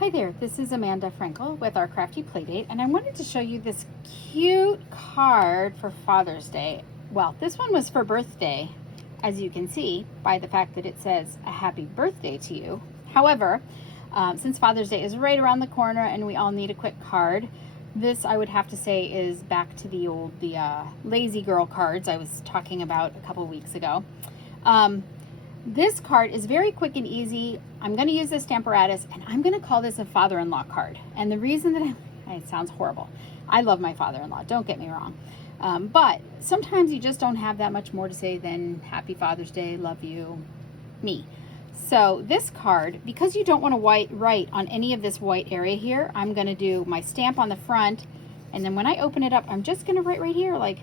Hi there, this is Amanda Frankel with our Crafty Playdate, and I wanted to show you this cute card for Father's Day. Well, this one was for birthday, as you can see by the fact that it says a happy birthday to you. However, since Father's Day is right around the corner and we all need a quick card, this I would have to say is back to the lazy girl cards I was talking about a couple weeks ago. This card is very quick and easy. I'm going to use this Stamparatus, and I'm going to call this a father-in-law card. And the reason that it sounds horrible. I love my father-in-law, don't get me wrong. But sometimes you just don't have that much more to say than Happy Father's Day, love you, me. So this card, because you don't want to write on any of this white area here, I'm going to do my stamp on the front, and then when I open it up, I'm just going to write right here like,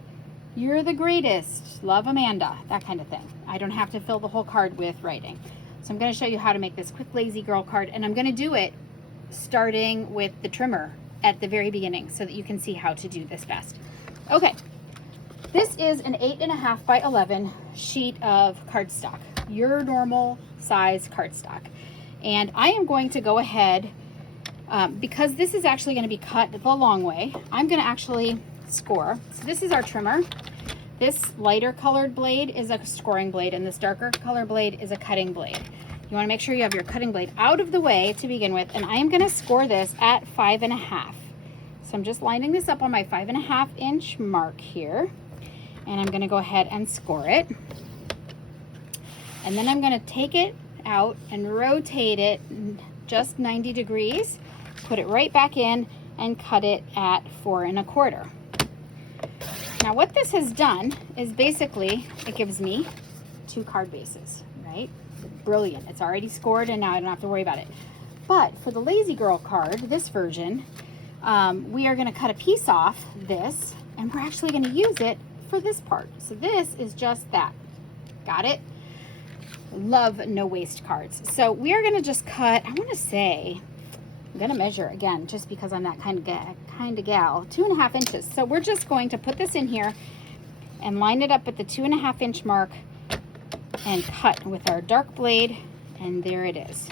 "You're the greatest, love Amanda," that kind of thing. I don't have to fill the whole card with writing. So I'm going to show you how to make this quick lazy girl card, and I'm going to do it starting with the trimmer at the very beginning so that you can see how to do this best. Okay, this is an 8.5 by 11 sheet of cardstock, your normal size cardstock. And I am going to go ahead, because this is actually going to be cut the long way, I'm going to actually score. So this is our trimmer. This lighter colored blade is a scoring blade, and this darker color blade is a cutting blade. You want to make sure you have your cutting blade out of the way to begin with, and I am going to score this at 5.5. So I'm just lining this up on my 5.5 inch mark here, and I'm going to go ahead and score it. And then I'm going to take it out and rotate it just 90 degrees, put it right back in, and cut it at 4.25. Now what this has done is basically it gives me 2 card bases, right? Brilliant. It's already scored and now I don't have to worry about it. But for the Lazy Girl card, this version, we are going to cut a piece off this, and we're actually going to use it for this part. So this is just that. Got it? Love no waste cards. So we are going to just cut, I want to say, I'm going to measure again just because I'm that kind of gal, 2.5 inches. So we're just going to put this in here and line it up at the 2.5 inch mark and cut with our dark blade, and there it is.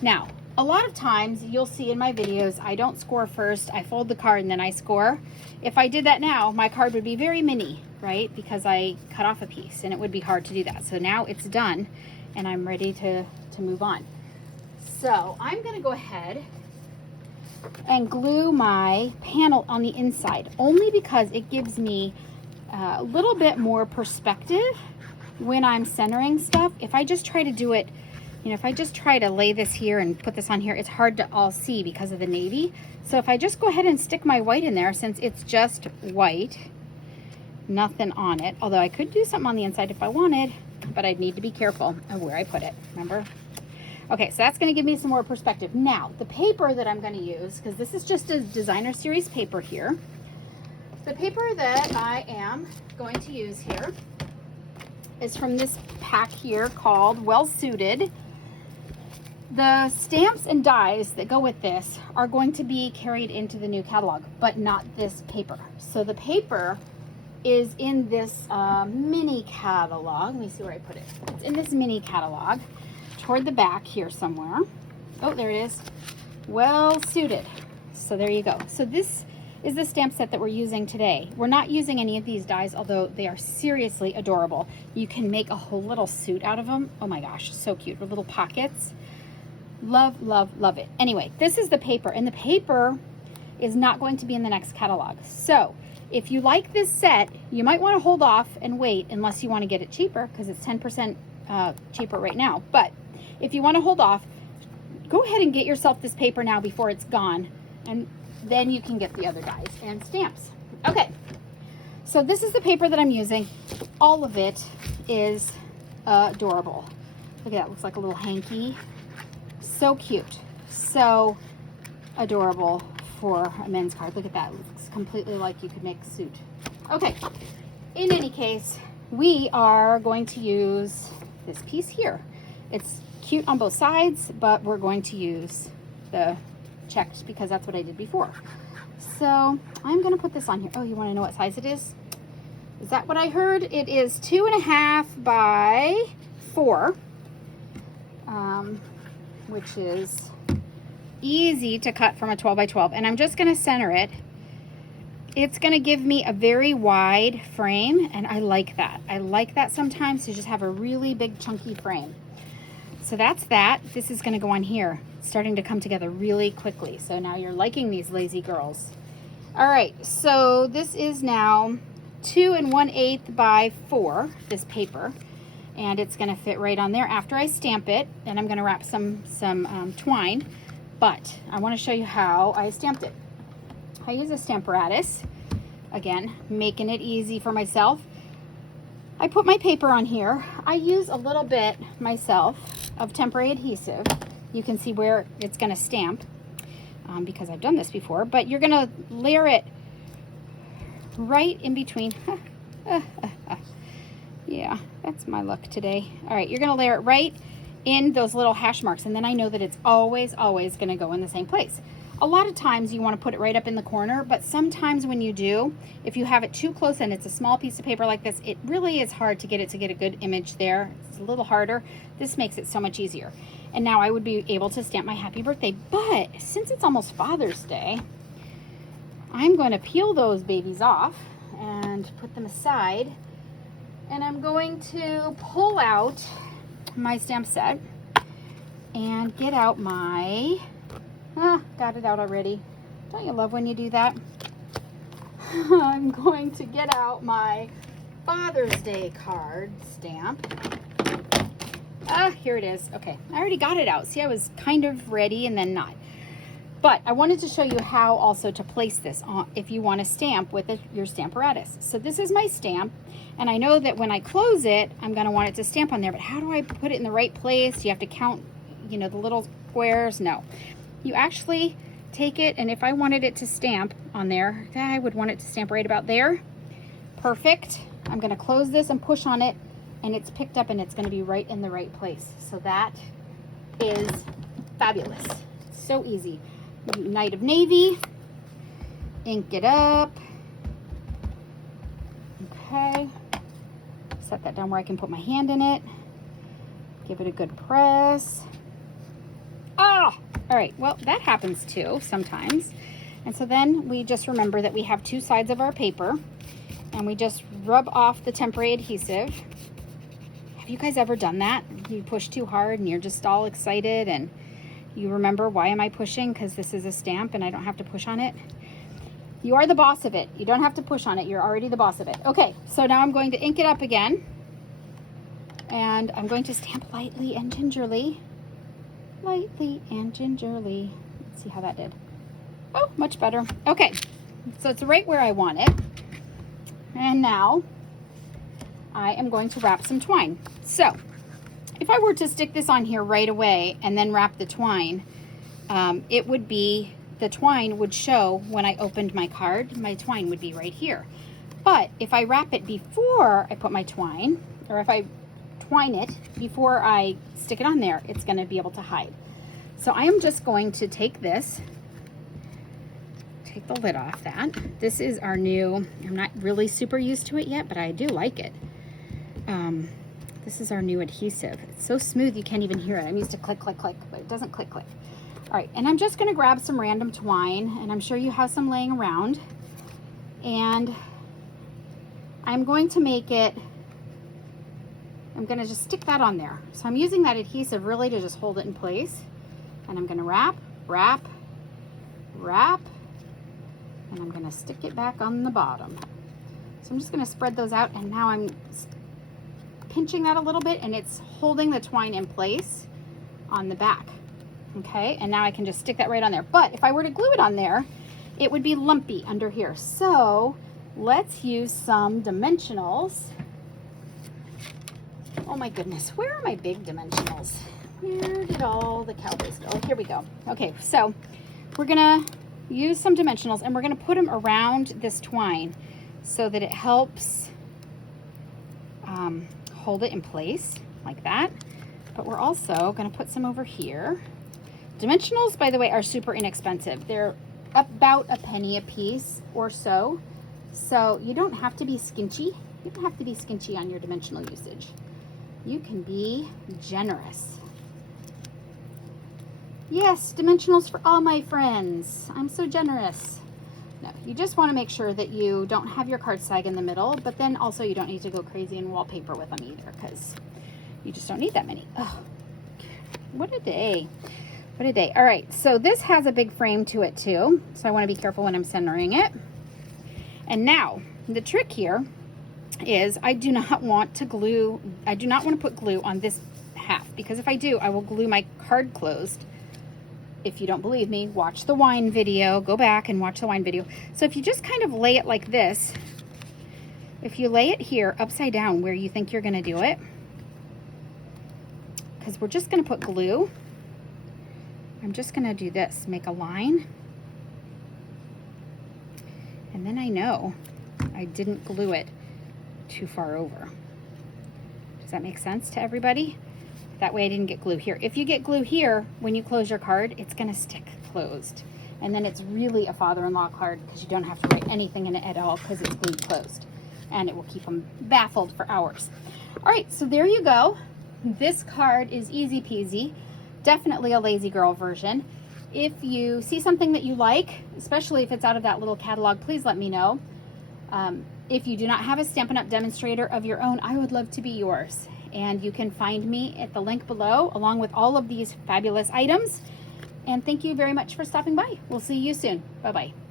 Now, a lot of times you'll see in my videos, I don't score first, I fold the card and then I score. If I did that now, my card would be very mini, right? Because I cut off a piece and it would be hard to do that. So now it's done and I'm ready to move on. So I'm going to go ahead and glue my panel on the inside, only because it gives me a little bit more perspective when I'm centering stuff. If I just try to do it, you know, if I just try to lay this here and put this on here, it's hard to all see because of the navy. So if I just go ahead and stick my white in there, since it's just white, nothing on it, although I could do something on the inside if I wanted, but I'd need to be careful of where I put it, remember? Okay, so that's going to give me some more perspective. Now, the paper that I'm going to use, because this is just a designer series paper here, the paper that I am going to use here is from this pack here called Well Suited. The stamps and dies that go with this are going to be carried into the new catalog, but not this paper. So the paper is in this mini catalog. Let me see where I put it. It's in this mini catalog toward the back here somewhere. Oh, there it is. Well Suited. So there you go. So this is the stamp set that we're using today. We're not using any of these dies, although they are seriously adorable. You can make a whole little suit out of them. Oh my gosh, so cute with little pockets. Love, love, love it. Anyway, this is the paper, and the paper is not going to be in the next catalog. So if you like this set, you might want to hold off and wait unless you want to get it cheaper, because it's 10% cheaper right now. But if you want to hold off, go ahead and get yourself this paper now before it's gone, and then you can get the other dies and stamps. Okay, so this is the paper that I'm using. All of it is adorable. Look at that, looks like a little hanky. So cute, so adorable for a men's card. Look at that, it looks completely like you could make a suit. Okay, in any case, we are going to use this piece here. It's cute on both sides, but we're going to use the checked because that's what I did before. So I'm going to put this on here. Oh, you want to know what size it is? Is that what I heard? It is 2.5 by 4, which is easy to cut from a 12 by 12, and I'm just going to center it. It's going to give me a very wide frame, and I like that. I like that sometimes, to just have a really big chunky frame. So that's that. This is going to go on here. It's starting to come together really quickly. So now you're liking these lazy girls. All right, so this is now 2 1/8 by 4, this paper, and it's going to fit right on there after I stamp it. And I'm going to wrap some twine, but I want to show you how I stamped it. I use a Stamparatus, again, making it easy for myself. I put my paper on here. I use a little bit myself of temporary adhesive. You can see where it's going to stamp because I've done this before, but you're going to layer it right in between. Yeah, that's my luck today. All right, you're going to layer it right in those little hash marks, and then I know that it's always going to go in the same place. A lot of times you want to put it right up in the corner, but sometimes when you do, if you have it too close and it's a small piece of paper like this, it really is hard to get a good image there. It's a little harder. This makes it so much easier. And now I would be able to stamp my happy birthday, but since it's almost Father's Day, I'm going to peel those babies off and put them aside, and I'm going to pull out my stamp set and get out my got it out already. Don't you love when you do that? I'm going to get out my Father's Day card stamp. Here it is. Okay, I already got it out. See, I was kind of ready and then not. But I wanted to show you how also to place this on if you want to stamp with your Stamparatus. So this is my stamp, and I know that when I close it, I'm going to want it to stamp on there, but how do I put it in the right place? You have to count, you know, the little squares? No. You actually take it, and if I wanted it to stamp on there, I would want it to stamp right about there. Perfect. I'm going to close this and push on it, and it's picked up, and it's going to be right in the right place. So that is fabulous. So easy. Night of Navy. Ink it up. Okay. Set that down where I can put my hand in it. Give it a good press. Ah! All right, well, that happens too sometimes. And so then we just remember that we have two sides of our paper, and we just rub off the temporary adhesive. Have you guys ever done that? You push too hard and you're just all excited, and you remember, why am I pushing? Because this is a stamp and I don't have to push on it. You are the boss of it. You don't have to push on it. You're already the boss of it. Okay, so now I'm going to ink it up again, and I'm going to stamp lightly and gingerly. Lightly and gingerly. Let's see how that did. Oh, much better. Okay, so it's right where I want it. And now I am going to wrap some twine. So if I were to stick this on here right away and then wrap the twine, it would be, the twine would show when I opened my card. My twine would be right here. But if I wrap it before I put my twine, or if I twine it before I stick it on there, it's going to be able to hide. So I am just going to take this, take the lid off that. This is our new, I'm not really super used to it yet, but I do like it. This is our new adhesive. It's so smooth you can't even hear it. I'm used to click, click, click, but it doesn't click, click. All right, and I'm just going to grab some random twine, and I'm sure you have some laying around, and I'm going to make it, I'm going to just stick that on there. So I'm using that adhesive really to just hold it in place, and I'm going to wrap, wrap, wrap, and I'm going to stick it back on the bottom. So I'm just going to spread those out, and now I'm pinching that a little bit, and it's holding the twine in place on the back. Okay, and now I can just stick that right on there. But if I were to glue it on there, it would be lumpy under here. So let's use some dimensionals. Oh my goodness, where are my big dimensionals? Where did all the cowboys go? Here we go. Okay, so we're gonna use some dimensionals, and we're gonna put them around this twine so that it helps hold it in place like that. But we're also gonna put some over here. Dimensionals, by the way, are super inexpensive. They're about a penny a piece or so. So you don't have to be skinchy. You don't have to be skinchy on your dimensional usage. You can be generous. Yes, dimensionals for all my friends. I'm so generous. No, you just want to make sure that you don't have your card sag in the middle, but then also you don't need to go crazy and wallpaper with them either, because you just don't need that many. Oh, what a day. What a day. All right, so this has a big frame to it too, so I want to be careful when I'm centering it. And now, the trick here is I do not want to put glue on this half, because if I do, I will glue my card closed. If you don't believe me, watch the wine video. Go back and watch the wine video. So if you just kind of lay it like this, if you lay it here upside down where you think you're going to do it, because we're just going to put glue, I'm just going to do this, make a line, and then I know I didn't glue it too far over. Does that make sense to everybody? That way I didn't get glue here. If you get glue here, when you close your card, it's gonna stick closed. And then it's really a father-in-law card, because you don't have to write anything in it at all because it's glued closed. And it will keep them baffled for hours. All right, so there you go. This card is easy peasy. Definitely a lazy girl version. If you see something that you like, especially if it's out of that little catalog, please let me know. If you do not have a Stampin' Up! Demonstrator of your own, I would love to be yours. And you can find me at the link below, along with all of these fabulous items. And thank you very much for stopping by. We'll see you soon. Bye-bye.